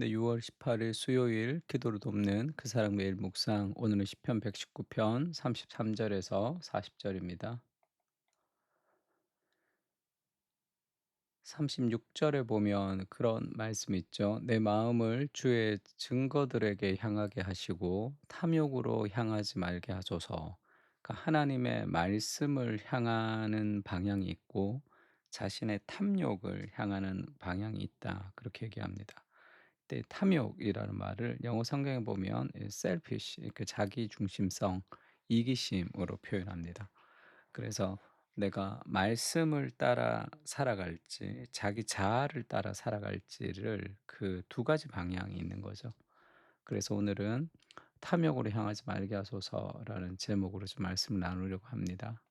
네, 6월 18일 수요일 기도로 돕는 그 사람 매일 묵상. 오늘은 시편 119편 33절에서 40절입니다. 36절에 보면 그런 말씀이 있죠. 내 마음을 주의 증거들에게 향하게 하시고 탐욕으로 향하지 말게 하소서. 그러니까 하나님의 말씀을 향하는 방향이 있고 자신의 탐욕을 향하는 방향이 있다. 그렇게 얘기합니다. 때 탐욕이라는 말을 영어 성경에 보면 selfish, 그 자기 중심성, 이기심으로 표현합니다. 그래서 내가 말씀을 따라 살아갈지 자기 자아를 따라 살아갈지를 그 두 가지 방향이 있는 거죠. 그래서 오늘은 탐욕으로 향하지 말게 하소서라는 제목으로 좀 말씀을 나누려고 합니다.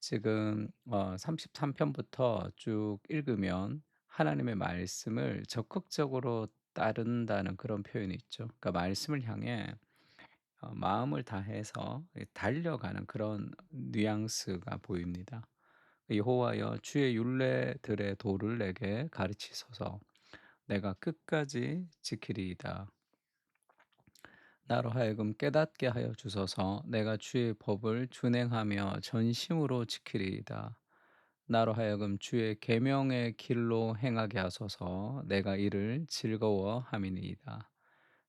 지금 33 편부터 쭉 읽으면 하나님의 말씀을 적극적으로 따른다는 그런 표현이 있죠. 그러니까 말씀을 향해 마음을 다해서 달려가는 그런 뉘앙스가 보입니다. 여호와여 주의 율례들의 도를 내게 가르치소서. 내가 끝까지 지키리이다. 나로 하여금 깨닫게 하여 주소서. 내가 주의 법을 준행하며 전심으로 지키리이다. 나로 하여금 주의 계명의 길로 행하게 하소서. 내가 이를 즐거워함이니이다.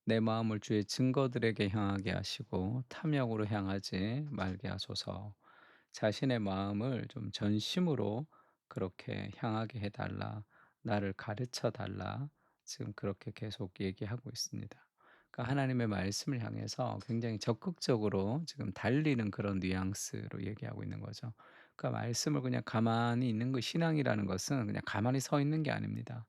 내 마음을 주의 증거들에게 향하게 하시고 탐욕으로 향하지 말게 하소서. 자신의 마음을 좀 전심으로 그렇게 향하게 해 달라. 나를 가르쳐 달라. 지금 그렇게 계속 얘기하고 있습니다. 그러니까 하나님의 말씀을 향해서 굉장히 적극적으로 지금 달리는 그런 뉘앙스로 얘기하고 있는 거죠. 그러니까 말씀을 그냥 가만히 있는 거, 신앙이라는 것은 그냥 가만히 서 있는 게 아닙니다.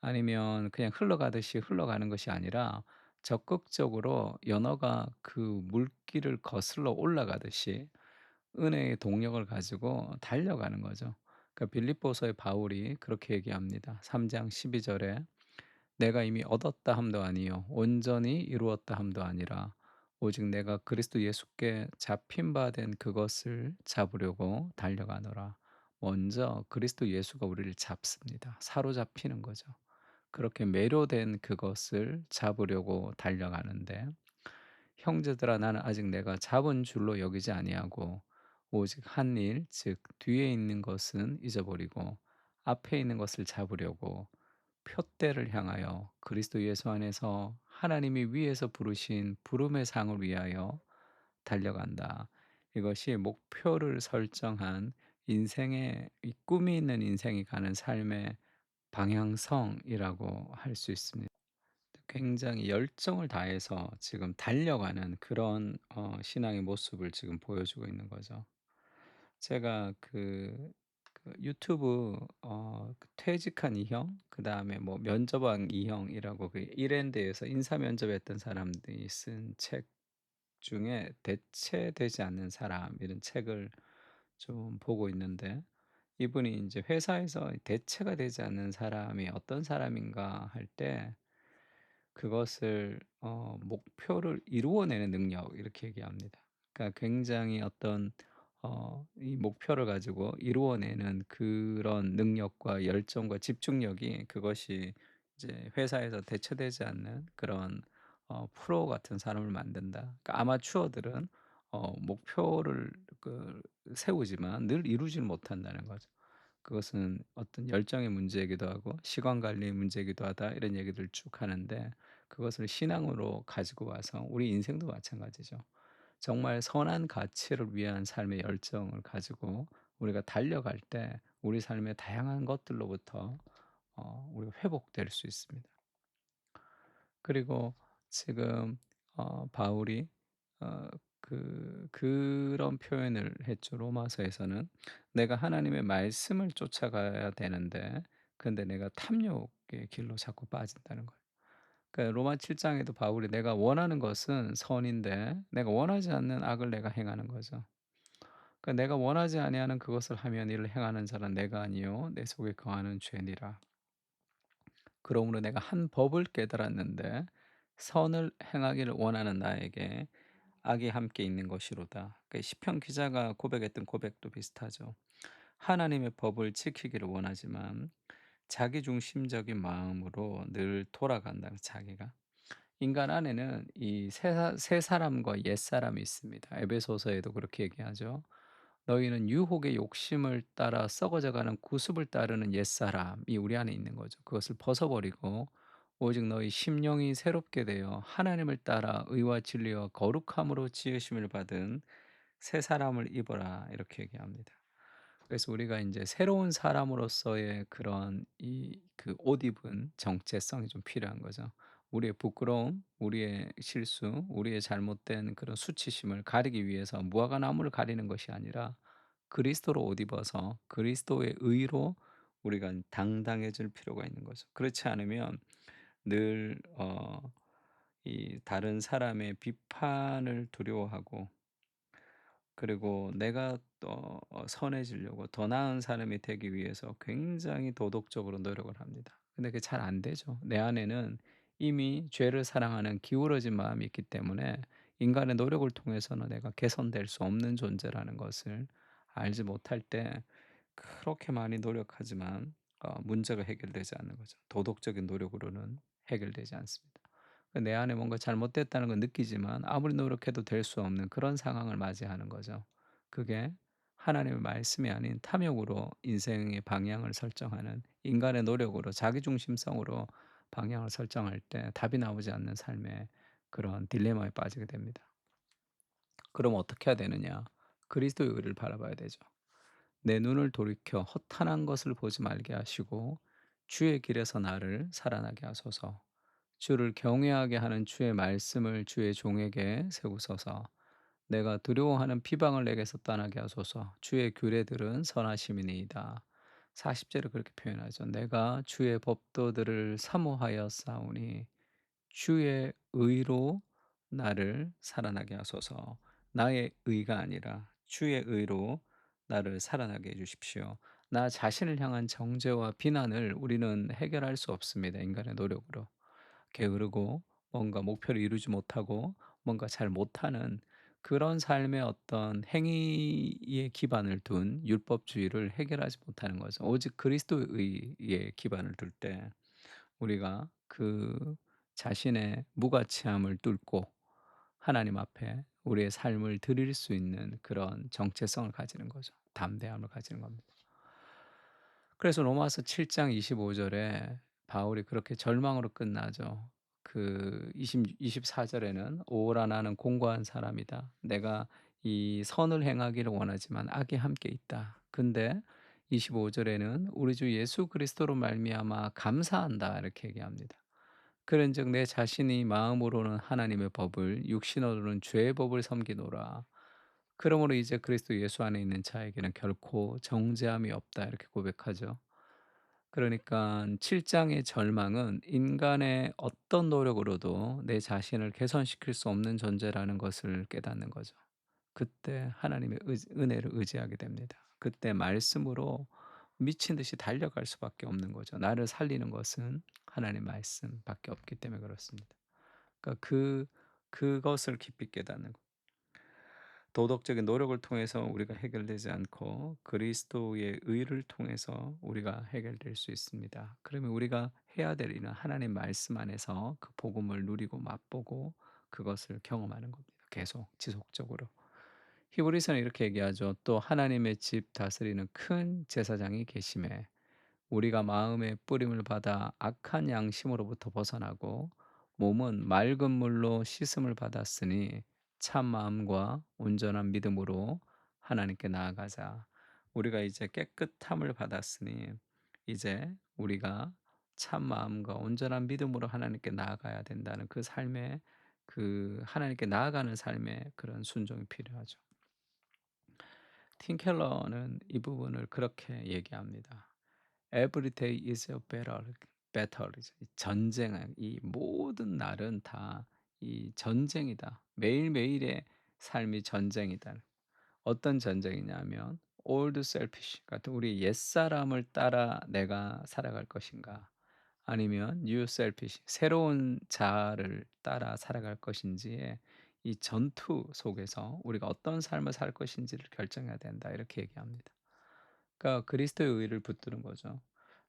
아니면 그냥 흘러가듯이 흘러가는 것이 아니라 적극적으로 연어가 그 물길을 거슬러 올라가듯이 은혜의 동력을 가지고 달려가는 거죠. 그러니까 빌립보서의 바울이 그렇게 얘기합니다. 3장 12 절에 내가 이미 얻었다 함도 아니요 온전히 이루었다 함도 아니라 오직 내가 그리스도 예수께 잡힌 바 된 그것을 잡으려고 달려가노라. 먼저 그리스도 예수가 우리를 잡습니다. 사로잡히는 거죠. 그렇게 매료된 그것을 잡으려고 달려가는데 형제들아 나는 아직 내가 잡은 줄로 여기지 아니하고 오직 한 일 즉 뒤에 있는 것은 잊어버리고 앞에 있는 것을 잡으려고 표대를 향하여 그리스도 예수 안에서 하나님이 위에서 부르신 부름의 상을 위하여 달려간다. 이것이 목표를 설정한 인생의 이 꿈이 있는 인생이 가는 삶의 방향성이라고 할 수 있습니다. 굉장히 열정을 다해서 지금 달려가는 그런 신앙의 모습을 지금 보여주고 있는 거죠. 제가 그 유튜브 그 퇴직한 이형 그다음에 뭐 면접왕 이형이라고 그 일랜드에서 인사 면접했던 사람들이 쓴 책 중에 대체되지 않는 사람 이런 책을 좀 보고 있는데 이분이 인제 회사에서 대체가 되지 않는 사람이 어떤 사람인가 할때 그것을 목표를 이루어내는 능력 이렇게 얘기합니다. 그러니까 굉장히 어떤 이 목표를 가지고 이루어내는 그런 능력과 열정과 집중력이 그것이 이제 회사에서 대처되지 않는 그런 프로 같은 사람을 만든다. 그러니까 아마추어들은 목표를 세우지만 늘 이루지를 못한다는 거죠. 그것은 어떤 열정의 문제이기도 하고 시간 관리의 문제이기도 하다 이런 얘기들을 쭉 하는데 그것을 신앙으로 가지고 와서 우리 인생도 마찬가지죠. 정말 선한 가치를 위한 삶의 열정을 가지고 우리가 달려갈 때 우리 삶의 다양한 것들로부터 우리가 회복될 수 있습니다. 그리고 지금 바울이 어 그런 표현을 했죠. 로마서에서는 "내가 하나님의 말씀을 쫓아가야 되는데 근데 내가 탐욕의 길로 자꾸 빠진다."는 거예요. 그러니까 로마 7 장에도 바울이 "내가 원하는 것은 선인데 내가 원하지 않는 악을 내가 행하는 거죠." 그러니까 "내가 원하지 아니하는 그것을 하면 이를 행하는 자는 내가 아니요 내 속에 거하는 죄니라." 그러므로 내가 한 법을 깨달았는데 선을 행하기를 원하는 나에게 악이 함께 있는 것이로다. 그 시편 기자가 고백했던 고백도 비슷하죠. 하나님의 법을 지키기를 원하지만 자기중심적인 마음으로 늘 돌아간다는 자기가. 인간 안에는 이 새 사람과 옛 사람이 있습니다. 에베소서에도 그렇게 얘기하죠. 너희는 유혹의 욕심을 따라 썩어져가는 구습을 따르는 옛사람이 우리 안에 있는 거죠. 그것을 벗어버리고 오직 너희 심령이 새롭게 되어 하나님을 따라 의와 진리와 거룩함으로 지으심을 받은 새 사람을 입어라 이렇게 얘기합니다. 그래서 우리가 이제 새로운 사람으로서의 그런 옷 입은 정체성이 좀 필요한 거죠. 우리의 부끄러움, 우리의 실수, 우리의 잘못된 그런 수치심을 가리기 위해서 무화과 나무를 가리는 것이 아니라 그리스도로 옷 입어서 그리스도의 의로 우리가 당당해질 필요가 있는 거죠. 그렇지 않으면 늘 이 다른 사람의 비판을 두려워하고, 그리고 내가 또 선해지려고 더 나은 사람이 되기 위해서 굉장히 도덕적으로 노력을 합니다. 근데 그게 잘 안 되죠. 내 안에는 이미 죄를 사랑하는 기울어진 마음이 있기 때문에 인간의 노력을 통해서는 내가 개선될 수 없는 존재라는 것을 알지 못할 때 그렇게 많이 노력하지만 문제가 해결되지 않는 거죠. 도덕적인 노력으로는 해결되지 않습니다. 내 안에 뭔가 잘못됐다는 걸 느끼지만 아무리 노력해도 될 수 없는 그런 상황을 맞이하는 거죠. 그게 하나님의 말씀이 아닌 탐욕으로 인생의 방향을 설정하는, 인간의 노력으로 자기중심성으로 방향을 설정할 때 답이 나오지 않는 삶의 그런 딜레마에 빠지게 됩니다. 그럼 어떻게 해야 되느냐? 그리스도의 의를 바라봐야 되죠. 내 눈을 돌이켜 허탄한 것을 보지 말게 하시고 주의 길에서 나를 살아나게 하소서. 주를 경외하게 하는 주의 말씀을 주의 종에게 세우소서. 내가 두려워하는 비방을 내게서 떠나게 하소서. 주의 규례들은 선하심이니이다. 40절을 그렇게 표현하죠. 내가 주의 법도들을 사모하여 싸우니 주의 의로 나를 살아나게 하소서. 나의 의가 아니라 주의 의로 나를 살아나게 해 주십시오. 나 자신을 향한 정죄와 비난을 우리는 해결할 수 없습니다, 인간의 노력으로. 게으르고 뭔가 목표를 이루지 못하고 뭔가 잘 못하는 그런 삶의 어떤 행위에 기반을 둔 율법주의를 해결하지 못하는 거죠. 오직 그리스도의 의에 기반을 둘 때 우리가 그 자신의 무가치함을 뚫고 하나님 앞에 우리의 삶을 드릴 수 있는 그런 정체성을 가지는 거죠. 담대함을 가지는 겁니다. 그래서 로마서 7장 25 절에 바울이 그렇게 절망으로 끝나죠. 그 24 절에는 "오라 나는 공고한 사람이다. 내가 이 선을 행하기를 원하지만 악이 함께 있다." 근데 25 절에는 "우리 주 예수 그리스도로 말미암아 감사한다." 이렇게 얘기합니다. 그런즉 내 자신이 마음으로는 하나님의 법을 육신으로는 죄의 법을 섬기노라. 그러므로 이제 그리스도 예수 안에 있는 자에게는 결코 정죄함이 없다 이렇게 고백하죠. 그러니까 7 장의 절망은 인간의 어떤 노력으로도 내 자신을 개선시킬 수 없는 존재라는 것을 깨닫는 거죠. 그때 하나님의 은혜를 의지하게 됩니다. 그때 말씀으로 미친 듯이 달려갈 수밖에 없는 거죠. 나를 살리는 것은 하나님의 말씀밖에 없기 때문에 그렇습니다. 그러니까 그것을 깊이 깨닫는 거. 도덕적인 노력을 통해서 우리가 해결되지 않고 그리스도의 의를 통해서 우리가 해결될 수 있습니다. 그러면 우리가 해야 될 일은 하나님 말씀 안에서 그 복음을 누리고 맛보고 그것을 경험하는 겁니다. 계속 지속적으로. 히브리서는 이렇게 얘기하죠. 또 하나님의 집 다스리는 큰 제사장이 계심에 우리가 마음의 뿌림을 받아 악한 양심으로부터 벗어나고 몸은 맑은 물로 씻음을 받았으니 참 마음과 온전한 믿음으로 하나님께 나아가자. 우리가 이제 깨끗함을 받았으니 이제 우리가 참 마음과 온전한 믿음으로 하나님께 나아가야 된다는 그 삶의, 그 하나님께 나아가는 삶의 그런 순종이 필요하죠. 팀 켈러는 이 부분을 그렇게 얘기합니다. Every day is a battle이죠. 이 전쟁은, 이 모든 날은 다 이 전쟁이다. 매일매일의 삶이 전쟁이다. 어떤 전쟁이냐면 old selfish 같은 우리 옛사람을 따라 내가 살아갈 것인가, 아니면 new selfish 새로운 자아를 따라 살아갈 것인지의 이 전투 속에서 우리가 어떤 삶을 살 것인지를 결정해야 된다. 이렇게 얘기합니다. 그러니까 그리스도의 의를 붙드는 거죠.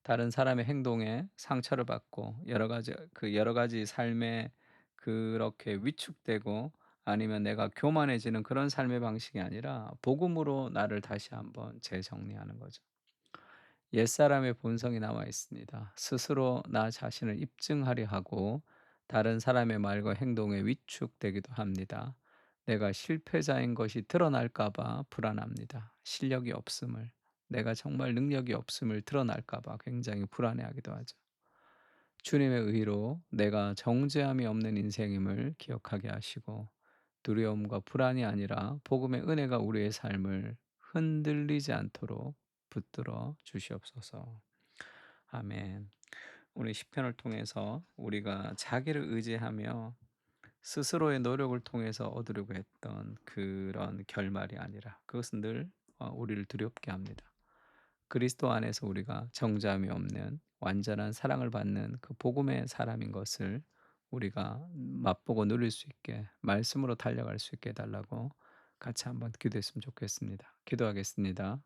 다른 사람의 행동에 상처를 받고 여러 가지 삶에 그렇게 위축되고 아니면 내가 교만해지는 그런 삶의 방식이 아니라 복음으로 나를 다시 한번 재정리하는 거죠. 옛사람의 본성이 남아 있습니다. 스스로 나 자신을 입증하려 하고 다른 사람의 말과 행동에 위축되기도 합니다. 내가 실패자인 것이 드러날까 봐 불안합니다. 실력이 없음을, 내가 정말 능력이 없음을 드러날까 봐 굉장히 불안해하기도 하죠. 주님의 의로 내가 정죄함이 없는 인생임을 기억하게 하시고 두려움과 불안이 아니라 복음의 은혜가 우리의 삶을 흔들리지 않도록 붙들어 주시옵소서. 아멘. 오늘 시편을 통해서 우리가 자기를 의지하며 스스로의 노력을 통해서 얻으려고 했던 그런 결말이 아니라 그것은 늘 우리를 두렵게 합니다. 그리스도 안에서 우리가 정죄함이 없는 완전한 사랑을 받는 그 복음의 사람인 것을 우리가 맛보고 누릴 수 있게 말씀으로 달려갈 수 있게 해 달라고 같이 한번 기도했으면 좋겠습니다. 기도하겠습니다.